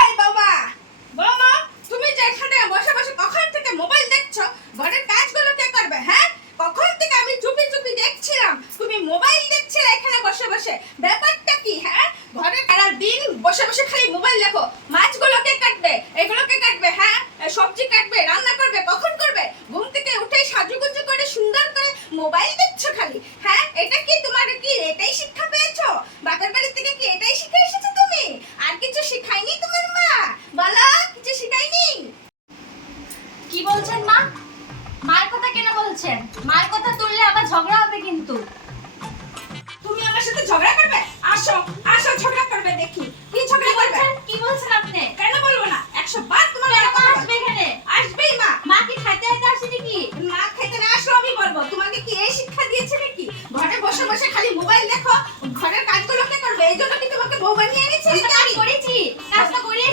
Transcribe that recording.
এই বাবা, বাবা, তুমি যে এখানে বসে বসে কখন থেকে মোবাইল দেখছো? ঘরের কাজগুলো কে করবে? হ্যাঁ, কখন থেকে আমি চুপি চুপি দেখছিলাম তুমি মোবাইল দেখছিলে এখানে বসে বসে। ব্যাপারটা কি? হ্যাঁ, ঘরে সারা দিন বসে বসে খালি মোবাইল দেখো। মাছগুলো কে কাটবে? এগুলো কে কাটবে? হ্যাঁ, সবজি কাটবে, রান্না করবে, কখন করবে? ঘুম থেকে উঠে সাজুগুজু করে সুন্দর করে মোবাইল দেখছো খালি। হ্যাঁ, এটা কি তোমার কি এটাই শিক্ষা পেয়েছো? বাপের বাড়ি থেকে কি এটাই শিখে এসেছো তুমি? আর কিছু শিখায়নি তোমার মা? বলো, কিছু শিখায়নি? কি বলছেন মা? মায়ের কথা কেন বলছেন? মায়ের কথা তুললে আবার ঝগড়া হবে কিন্তু। তুমি আমার সাথে ঝগড়া করবে? আসো, আসো ঝগড়া করবে দেখি। কি ঝগড়া করবে? কি বলছেন আপনি? কেন বলবো না? 100 বার তোমার কেন কথা আসবে এখানে? আসবেই মা। মা কি খাইতে আইতে আসে নাকি? মা খেতে না আসো আমি বলবো। তোমাকে কি এই শিক্ষা দিয়েছে নাকি? ঘরে বসে বসে খালি মোবাইল দেখো, ঘরের কাজগুলো কে করবে? এই জন্য কি তোমাকে বউ বানিয়ে এনেছে আমি তো নাকি কাজ আমি? করেছি, কাজ তো করেই